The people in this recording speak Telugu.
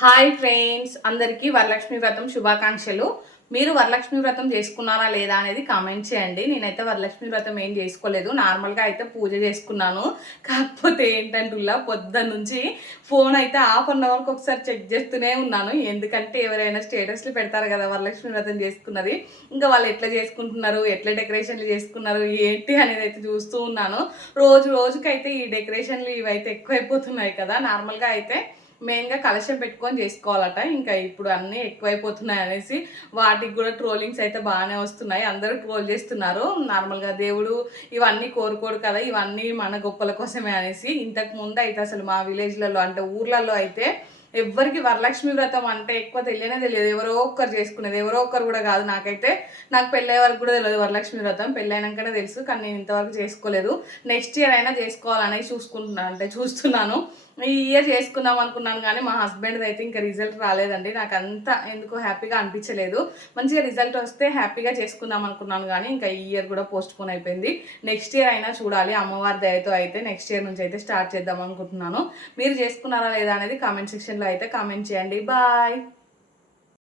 హాయ్ ఫ్రెండ్స్ అందరికీ వరలక్ష్మి వ్రతం శుభాకాంక్షలు. మీరు వరలక్ష్మి వ్రతం చేసుకున్నారా లేదా అనేది కామెంట్ చేయండి. నేనైతే వరలక్ష్మి వ్రతం ఏం చేసుకోలేదు. నార్మల్గా అయితే పూజ చేసుకున్నాను. కాకపోతే ఏంటంటుల్లా పొద్దున్న నుంచి ఫోన్ అయితే హాఫ్ అన్ అవర్కి ఒకసారి చెక్ చేస్తూనే ఉన్నాను. ఎందుకంటే ఎవరైనా స్టేటస్లు పెడతారు కదా వరలక్ష్మి వ్రతం చేసుకున్నది. ఇంకా వాళ్ళు ఎట్లా చేసుకుంటున్నారు ఎట్లా డెకరేషన్లు చేసుకున్నారు ఏంటి అనేది అయితే చూస్తూ ఉన్నాను. రోజు రోజుకైతే ఈ డెకరేషన్లు ఇవైతే ఎక్కువైపోతున్నాయి కదా. నార్మల్గా అయితే మెయిన్గా కలెక్షన్ పెట్టుకొని చేసుకోవాలట. ఇంకా ఇప్పుడు అన్నీ ఎక్కువైపోతున్నాయి అనేసి వాటికి కూడా ట్రోలింగ్స్ అయితే బాగానే వస్తున్నాయి. అందరూ ట్రోల్ చేస్తున్నారు. నార్మల్గా దేవుడు ఇవన్నీ కోరుకోడు కదా ఇవన్నీ మన గొప్పల కోసమే అనేసి ఇంతకు ముందు అయితే అసలు మా విలేజ్లలో అంటే ఊర్లలో అయితే ఎవ్వరికి వరలక్ష్మి వ్రతం అంటే ఎక్కువ తెలియనే తెలియదు. ఎవరో ఒక్కరు చేసుకునేది ఎవరో ఒక్కరు కూడా కాదు నాకైతే. నాకు పెళ్ళయ్యే వరకు కూడా తెలియదు వరలక్ష్మి వ్రతం. పెళ్ళైనాకనే తెలుసు కానీ నేను ఇంతవరకు చేసుకోలేదు. నెక్స్ట్ ఇయర్ అయినా చేసుకోవాలని చూసుకుంటున్నాను అంటే చూస్తున్నాను. ఈ ఇయర్ చేసుకుందాం అనుకున్నాను కానీ మా హస్బెండ్ అయితే ఇంకా రిజల్ట్ రాలేదండి. నాకు అంత ఎందుకో హ్యాపీగా అనిపించలేదు. మంచిగా రిజల్ట్ వస్తే హ్యాపీగా చేసుకుందాం అనుకున్నాను కానీ ఇంకా ఈ ఇయర్ కూడా పోస్ట్ పోన్ అయిపోయింది. నెక్స్ట్ ఇయర్ అయినా చూడాలి. అమ్మవారి దయతో అయితే నెక్స్ట్ ఇయర్ నుంచి అయితే స్టార్ట్ చేద్దాం అనుకుంటున్నాను. మీరు చేసుకున్నారా లేదా అనేది కామెంట్ సెక్షన్లో అయితే కామెంట్ చేయండి. బాయ్